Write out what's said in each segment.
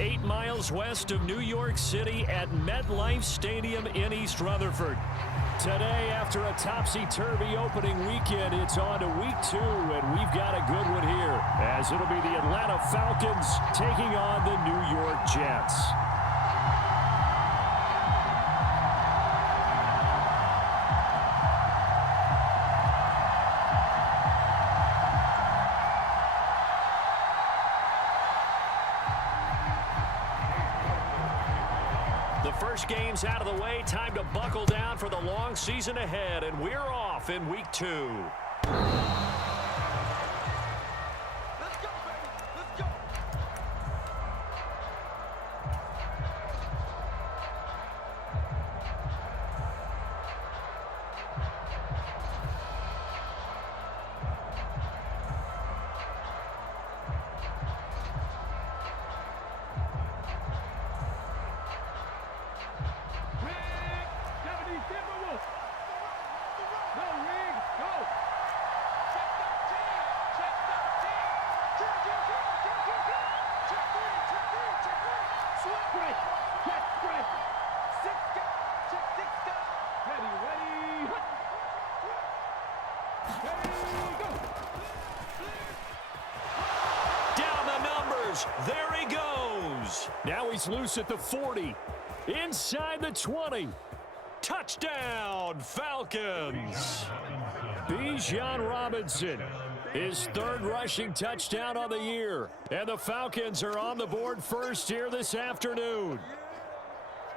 8 miles west of New York City at MetLife Stadium in East Rutherford. Today, after a topsy-turvy opening weekend, it's on to week 2, and we've got a good one here, as it'll be the Atlanta Falcons taking on the New York Jets. The first game's out of the way. Time to buckle down for the long season ahead, and we're off in week 2. There he goes. Now he's loose at the 40. Inside the 20. Touchdown, Falcons. Bijan Robinson, his 3rd rushing touchdown on the year. And the Falcons are on the board first here this afternoon.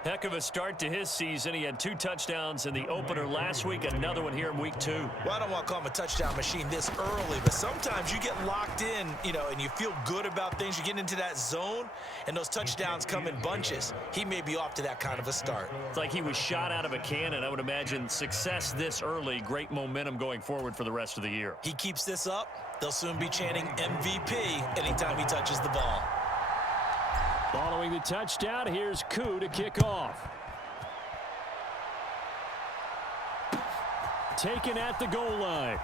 Heck of a start to his season. He had 2 touchdowns in the opener last week, another one here in week 2. Well, I don't want to call him a touchdown machine this early, but sometimes you get locked in, and you feel good about things. You get into that zone, and those touchdowns come in bunches. He may be off to that kind of a start. It's like he was shot out of a cannon. I would imagine success this early, great momentum going forward for the rest of the year. He keeps this up, they'll soon be chanting MVP anytime he touches the ball. Following the touchdown, here's Koo to kick off. Taken at the goal line.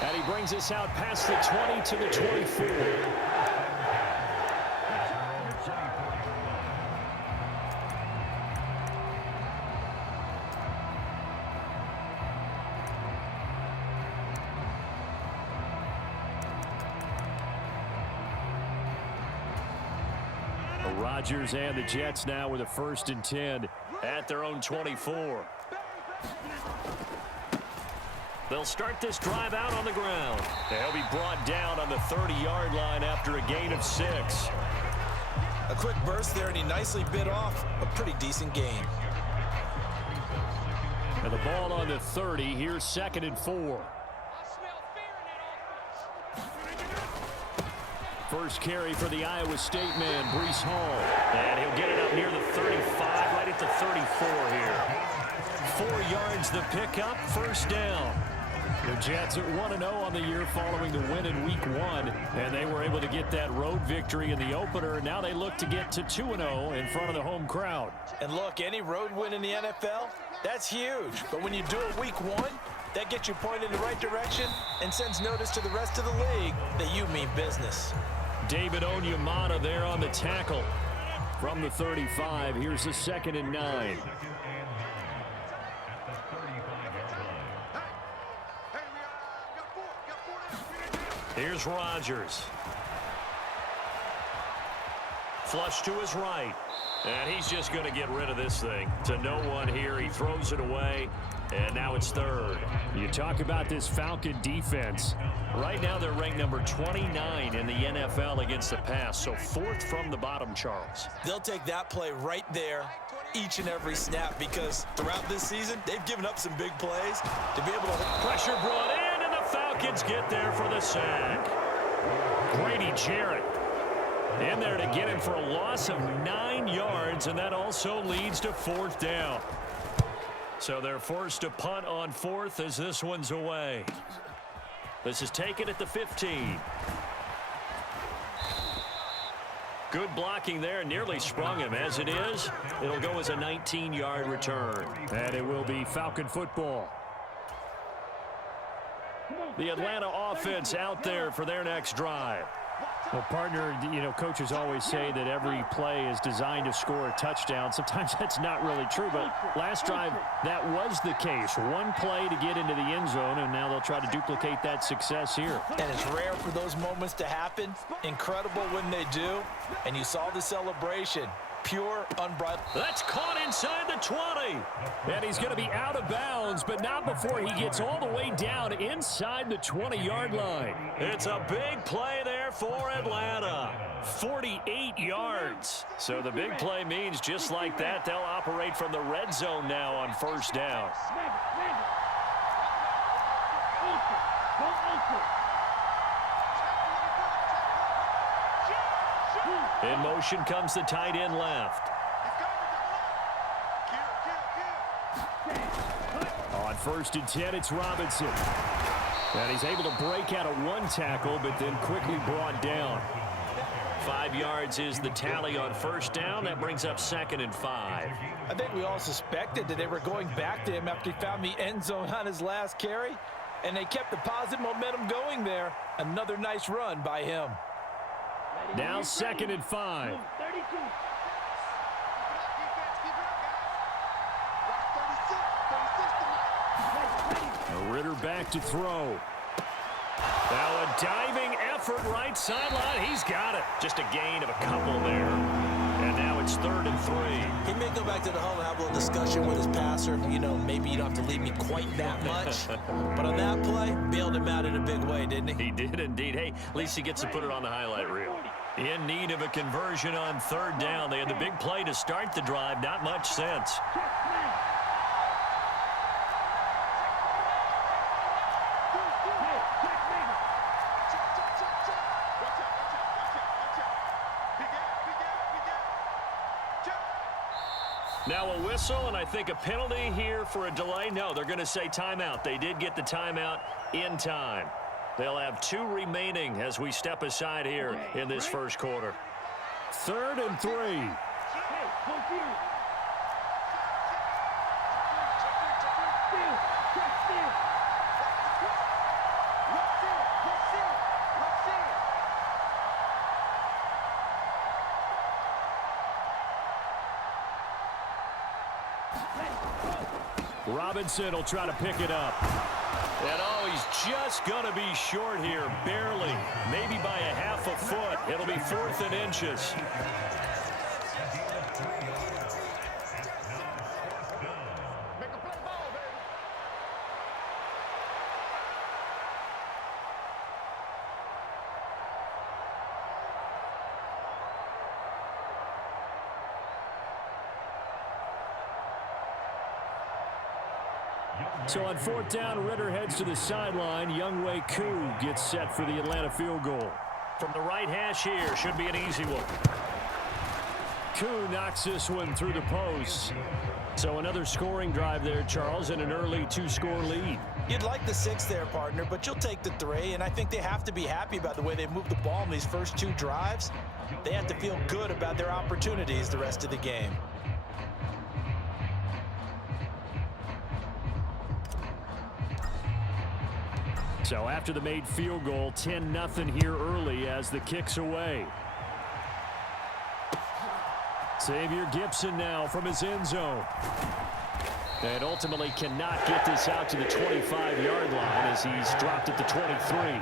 And he brings us out past the 20 to the 24. Rodgers and the Jets now with a 1st and 10 at their own 24. They'll start this drive out on the ground. They'll be brought down on the 30-yard line after a gain of 6. A quick burst there, and he nicely bit off a pretty decent gain. And the ball on the 30. Here's 2nd and 4. First carry for the Iowa State man, Breece Hall. And he'll get it up near the 35, right at the 34 here. 4 yards the pickup, 1st down. The Jets at 1-0 on the year following the win in week 1. And they were able to get that road victory in the opener. Now they look to get to 2-0 in front of the home crowd. And look, any road win in the NFL, that's huge. But when you do it week 1, that gets you pointed in the right direction and sends notice to the rest of the league that you mean business. David Onyemata there on the tackle from the 35. Here's the 2nd and 9. Here's Rodgers. Flush to his right. And he's just going to get rid of this thing. To no one here. He throws it away. And now it's 3rd. You talk about this Falcon defense. Right now they're ranked number 29 in the NFL against the pass. So 4th from the bottom, Charles. They'll take that play right there each and every snap because throughout this season they've given up some big plays to be able to... Pressure brought in and the Falcons get there for the sack. Grady Jarrett in there to get him for a loss of 9 yards, and that also leads to 4th down. So they're forced to punt on 4th as this one's away. This is taken at the 15. Good blocking there, nearly sprung him. As it is, it'll go as a 19-yard return. And it will be Falcon football. The Atlanta offense out there for their next drive. Well, partner, you know, coaches always say that every play is designed to score a touchdown. Sometimes that's not really true, but last drive, that was the case. One play to get into the end zone, and now they'll try to duplicate that success here. And it's rare for those moments to happen. Incredible when they do. And you saw the celebration. Pure, unbridled. That's caught inside the 20. And he's going to be out of bounds, but not before he gets all the way down inside the 20-yard line. It's a big play there for Atlanta. 48 yards. So the big play means just like that, they'll operate from the red zone now on first down. In motion comes the tight end left. On 1st and 10, it's Robinson. And he's able to break out of one tackle, but then quickly brought down. 5 yards is the tally on first down. That brings up 2nd and 5. I think we all suspected that they were going back to him after he found the end zone on his last carry. And they kept the positive momentum going there. Another nice run by him. Now 2nd and 5. Ritter back to throw. Now a diving effort right sideline. He's got it. Just a gain of a couple there. And now it's 3rd and 3. He may go back to the huddle and have a little discussion with his passer. You know, maybe you don't have to leave me quite that much. But on that play, bailed him out in a big way, didn't he? He did indeed. Hey, at least he gets to put it on the highlight reel. In need of a conversion on 3rd down. They had the big play to start the drive. Not much sense. Now a whistle, and I think a penalty here for a delay. No, they're going to say timeout. They did get the timeout in time. They'll have 2 remaining as we step aside here in this first quarter. 3rd and 3. Robinson will try to pick it up. And oh, he's just going to be short here, barely, maybe by a half a foot. It'll be 4th and inches. So on 4th down, Ritter heads to the sideline. Younghoe Koo gets set for the Atlanta field goal. From the right hash here, should be an easy one. Koo knocks this one through the post. So another scoring drive there, Charles, and an early 2-score lead. You'd like the 6 there, partner, but you'll take the 3, and I think they have to be happy about the way they moved the ball in these first 2 drives. They have to feel good about their opportunities the rest of the game. So after the made field goal, 10-0 here early as the kick's away. Xavier Gipson now from his end zone. And ultimately cannot get this out to the 25-yard line as he's dropped at the 23.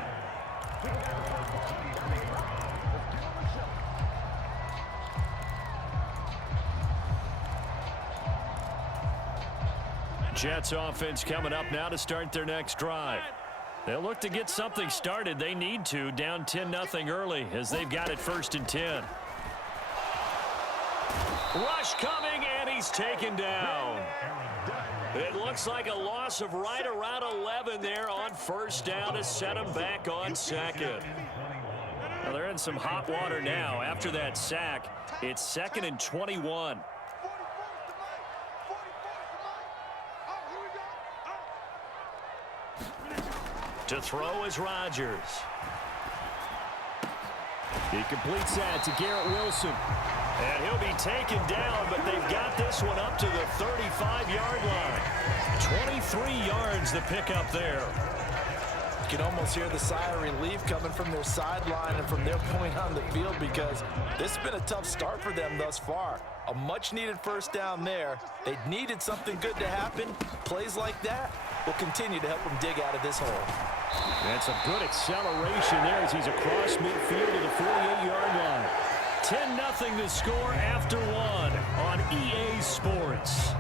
Jets offense coming up now to start their next drive. They'll look to get something started. They need to, down 10-0 early as they've got it 1st and 10. Rush coming, and he's taken down. It looks like a loss of right around 11 there on 1st down to set him back on 2nd. Well, they're in some hot water now. After that sack, it's 2nd and 21. To throw is Rodgers. He completes that to Garrett Wilson. And he'll be taken down, but they've got this one up to the 35-yard line. 23 yards the pickup there. You can almost hear the sigh of relief coming from their sideline and from their point on the field, because this has been a tough start for them thus far. A much-needed first down there. They needed something good to happen. Plays like that will continue to help them dig out of this hole. That's a good acceleration there as he's across midfield to the 48-yard line. 10-0 the score after one on EA Sports.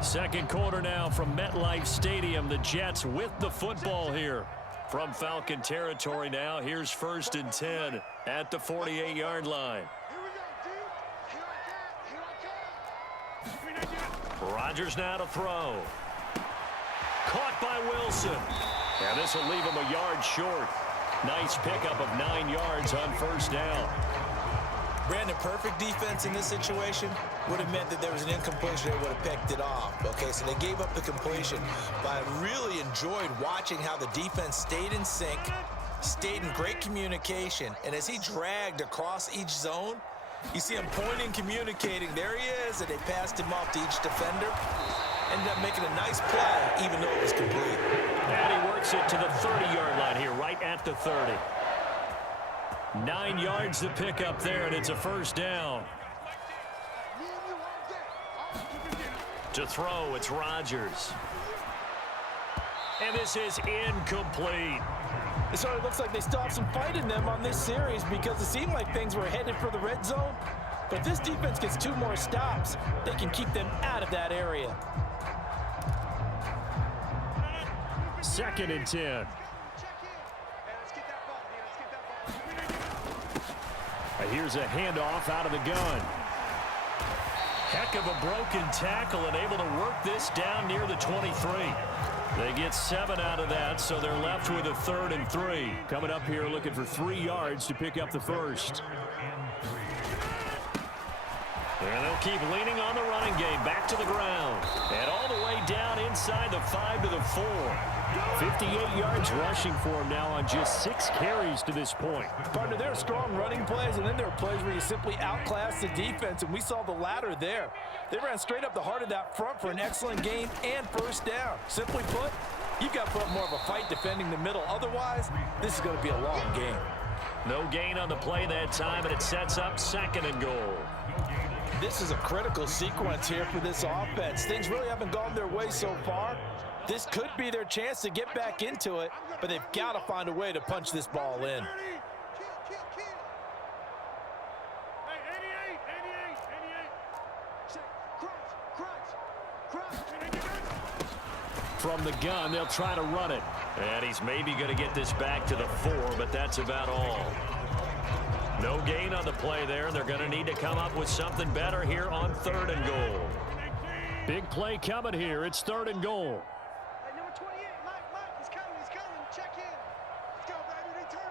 Second quarter now from MetLife Stadium. The Jets with the football here. From Falcon territory now, here's 1st and 10 at the 48-yard line. Rodgers now to throw. Caught by Wilson. And this will leave him a yard short. Nice pickup of 9 yards on first down. Brandon, perfect defense in this situation would have meant that there was an incompletion. They would have picked it off. Okay, so they gave up the completion. But I really enjoyed watching how the defense stayed in sync, stayed in great communication. And as he dragged across each zone, you see him pointing, communicating. There he is, and they passed him off to each defender. Ended up making a nice play, even though it was complete. And he works it to the 30-yard line here, right at the 30. 9 yards to pick up there, and it's a first down. To throw, it's Rodgers. And this is incomplete. It sort of looks like they still have some fight in them on this series, because it seemed like things were headed for the red zone. But if this defense gets 2 more stops, they can keep them out of that area. 2nd and 10. And here's a handoff out of the gun. Heck of a broken tackle, and able to work this down near the 23. They get 7 out of that, so they're left with a 3rd and 3. Coming up here looking for 3 yards to pick up the first. And they'll keep leaning on the running game. Back to the ground. And all the way down inside the 5 to the 4. 58 yards rushing for him now on just 6 carries to this point. Partner, there are strong running plays, and then there are plays where you simply outclass the defense, and we saw the latter there. They ran straight up the heart of that front for an excellent gain and first down. Simply put, you've got to put up more of a fight defending the middle. Otherwise, this is going to be a long game. No gain on the play that time, and it sets up 2nd and goal. This is a critical sequence here for this offense. Things really haven't gone their way so far. This could be their chance to get back into it, but they've got to find a way to punch this ball in. From the gun, they'll try to run it. And he's maybe going to get this back to the 4, but that's about all. No gain on the play there. They're going to need to come up with something better here on 3rd and goal. Big play coming here. It's 3rd and goal. Number 28, Mike, he's coming. Check in. Let's go, baby. Turn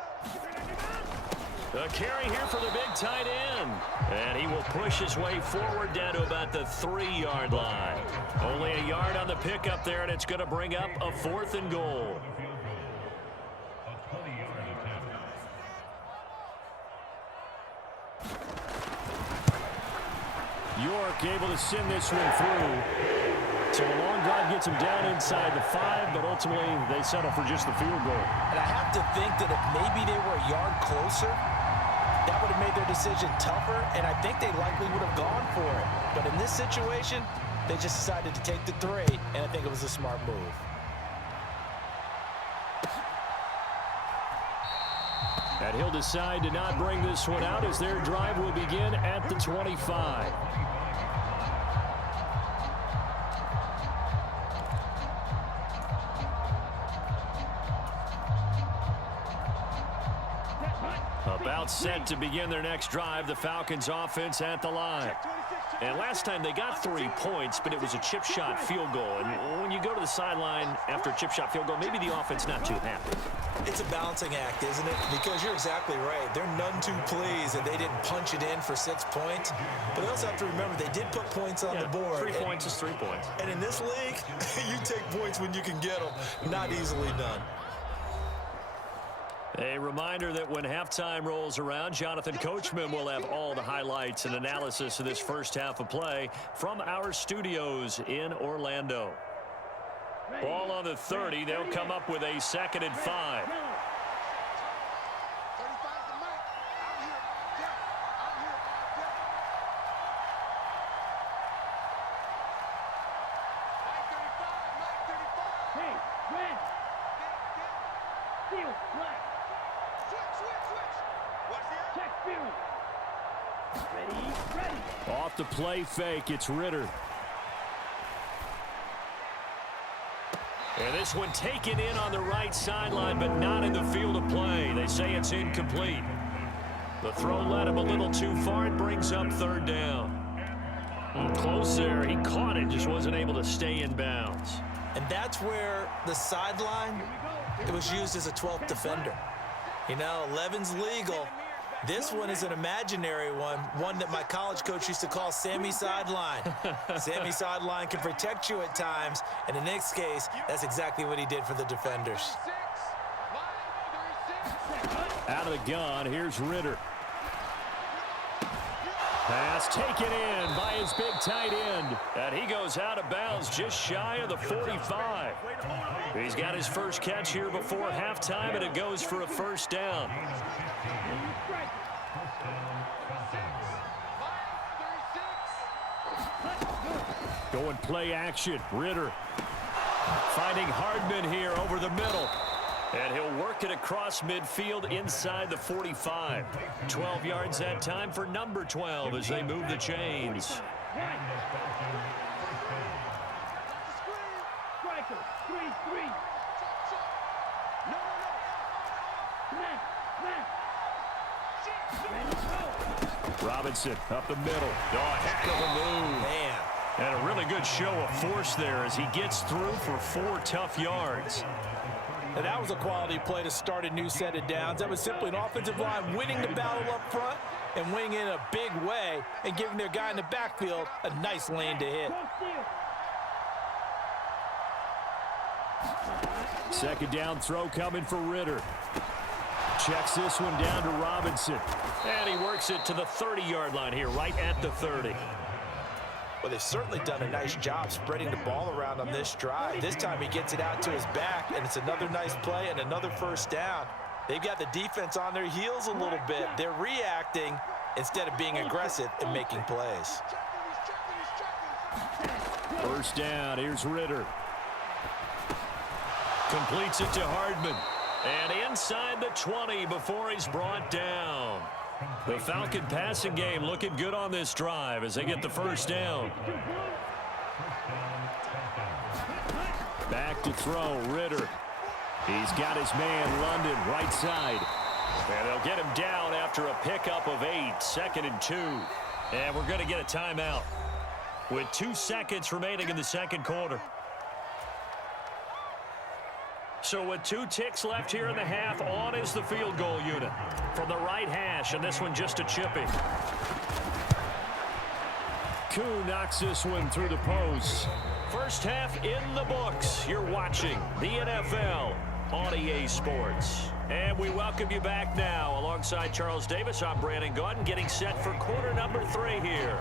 up. A carry here for the big tight end. And he will push his way forward down to about the 3-yard line. Only a yard on the pickup there, and it's going to bring up a 4th and goal. York able to send this one through. So the long drive gets him down inside the 5, but ultimately they settle for just the field goal. And I have to think that if maybe they were a yard closer, that would have made their decision tougher, and I think they likely would have gone for it. But in this situation, they just decided to take the 3, and I think it was a smart move. And he'll decide to not bring this one out as their drive will begin at the 25. About set to begin their next drive, the Falcons offense at the line. And last time they got 3 points, but it was a chip shot field goal. And when you go to the sideline after a chip shot field goal, maybe the offense not too happy. It's a balancing act, isn't it? Because you're exactly right. They're none too pleased that they didn't punch it in for 6 points. But they also have to remember they did put points on the board. 3 points is 3 points. And in this league, you take points when you can get them. Not easily done. A reminder that when halftime rolls around, Jonathan Coachman will have all the highlights and analysis of this first half of play from our studios in Orlando. Ball on the 30. They'll come up with a 2nd and 5. 35 to Mike. Out here all day. Out here all day. Mike 35. Mike 35. Hey, red. Field, black. Switch. Watch the out. Check field. Ready. Off the play fake, it's Ritter. And this one taken in on the right sideline, but not in the field of play. They say it's incomplete. The throw led him a little too far. It brings up 3rd down. Close there. He caught it, just wasn't able to stay in bounds. And that's where the sideline, it was used as a 12th defender. You know, 11's legal. This one is an imaginary one that my college coach used to call Sammy Sideline. Sammy Sideline can protect you at times, and in this case, that's exactly what he did for the defenders. Out of the gun, here's Ritter. Pass taken in by his big tight end. And he goes out of bounds just shy of the 45. He's got his first catch here before halftime, and it goes for a 1st down. Going play action. Ritter finding Hardman here over the middle. And he'll work it across midfield inside the 45. 12 yards that time for number 12 as they move the chains. Striker, 3-3. No. Robinson up the middle. Oh, heck of a move. Man. And a really good show of force there as he gets through for 4 tough yards. And that was a quality play to start a new set of downs. That was simply an offensive line winning the battle up front and winning in a big way and giving their guy in the backfield a nice lane to hit. 2nd down throw coming for Ritter. Checks this one down to Robinson. And he works it to the 30-yard line here, right at the 30. Well, they've certainly done a nice job spreading the ball around on this drive. This time he gets it out to his back, and it's another nice play and another 1st down. They've got the defense on their heels a little bit. They're reacting instead of being aggressive and making plays. 1st down, here's Ritter. Completes it to Hardman. And inside the 20 before he's brought down. The Falcon passing game looking good on this drive as they get the 1st down. Back to throw, Ritter. He's got his man, London, right side. And they'll get him down after a pickup of 8, 2nd and 2. And we're going to get a timeout with 2 seconds remaining in the 2nd quarter. So with 2 ticks left here in the half, on is the field goal unit from the right hash, and this one just a chipping. Koo knocks this one through the post. First half in the books. You're watching the NFL on EA Sports. And we welcome you back now. Alongside Charles Davis, I'm Brandon Gaudin, getting set for quarter number 3 here.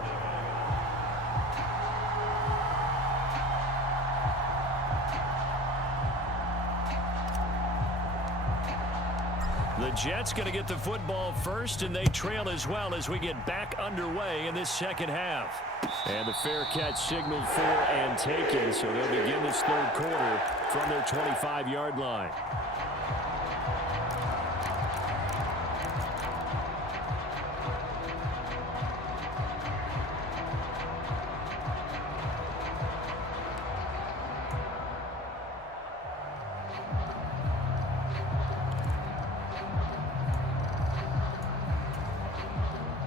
The Jets going to get the football first, and they trail as well as we get back underway in this 2nd half. And the fair catch signaled for and taken, so they'll begin this 3rd quarter from their 25-yard line.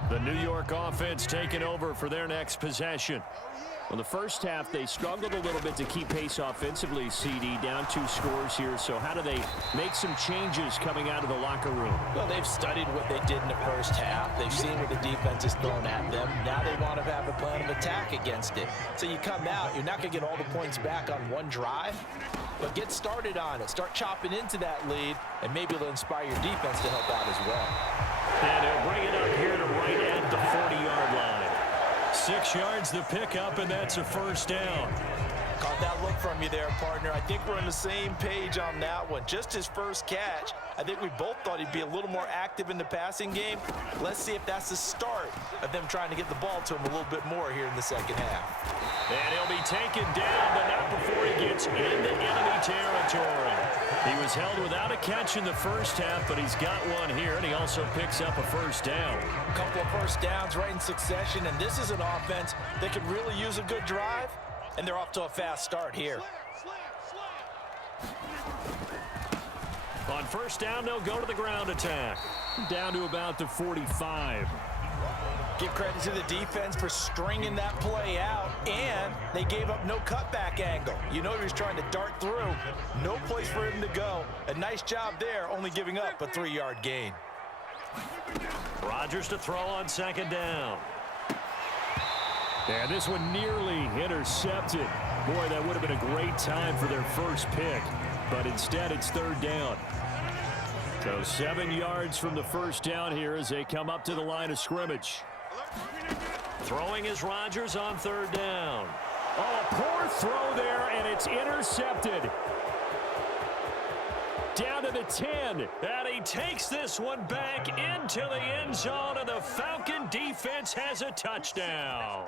The New York offense taking over for their next possession. Well, the first half, they struggled a little bit to keep pace offensively, CD, down 2 scores here. So how do they make some changes coming out of the locker room? Well, they've studied what they did in the first half. They've seen what the defense has thrown at them. Now they want to have a plan of attack against it. So you come out, you're not going to get all the points back on one drive, but get started on it. Start chopping into that lead, and maybe it'll inspire your defense to help out as well. And he'll bring it up here to right at the 40-yard line. 6 yards the pickup, and that's a 1st down. Caught that look from you there, partner. I think we're on the same page on that one. Just his first catch, I think we both thought he'd be a little more active in the passing game. Let's see if that's the start of them trying to get the ball to him a little bit more here in the second half. And he'll be taken down, but not before he gets into enemy territory. He was held without a catch in the first half, but he's got one here, and he also picks up a first down. A couple of first downs right in succession, and this is an offense that could really use a good drive, and they're off to a fast start here. On first down, they'll go to the ground attack. Down to about the 45. Give credit to the defense for stringing that play out, and they gave up no cutback angle. You know he was trying to dart through. No place for him to go. A nice job there, only giving up a 3-yard gain. Rodgers to throw on second down. And this one nearly intercepted. Boy, that would have been a great time for their first pick, but instead it's third down. So 7 yards from the first down here as they come up to the line of scrimmage. Throwing is Rodgers on third down. Oh, a poor throw there, and it's intercepted. Down to the 10, and he takes this one back into the end zone, and the Falcon defense has a touchdown.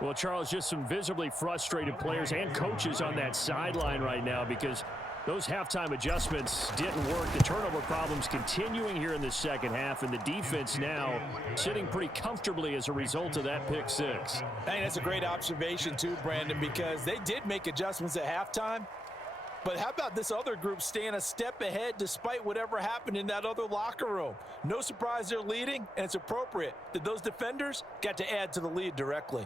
Well, Charles, just some visibly frustrated players and coaches on that sideline right now because those halftime adjustments didn't work. The turnover problems continuing here in the second half, and the defense now sitting pretty comfortably as a result of that pick six. I think that's a great observation too, Brandon, because they did make adjustments at halftime. But how about this other group staying a step ahead despite whatever happened in that other locker room? No surprise they're leading, and it's appropriate that those defenders got to add to the lead directly.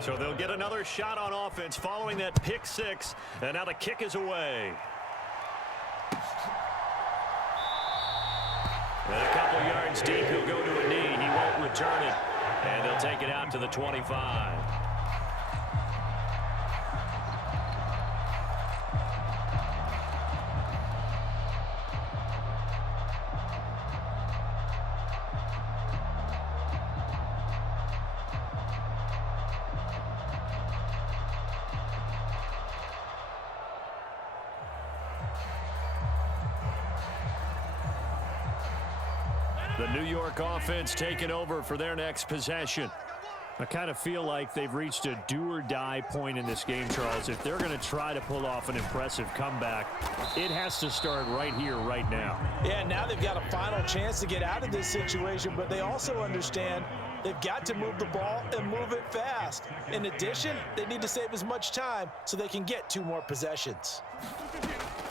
So they'll get another shot on offense following that pick six, and now the kick is away. And a couple yards deep, he'll go to a knee. He won't return it, and they'll take it out to the 25. The New York offense taking over for their next possession. I kind of feel like they've reached a do-or-die point in this game, Charles. If they're going to try to pull off an impressive comeback, it has to start right here, right now. Yeah, now they've got a final chance to get out of this situation, but they also understand they've got to move the ball and move it fast. In addition, they need to save as much time so they can get 2 more possessions.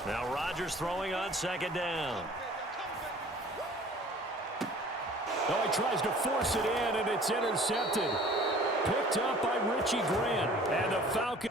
Now Rodgers throwing on second down. Oh, he tries to force it in, and it's intercepted. Picked up by Richie Grant, and the Falcons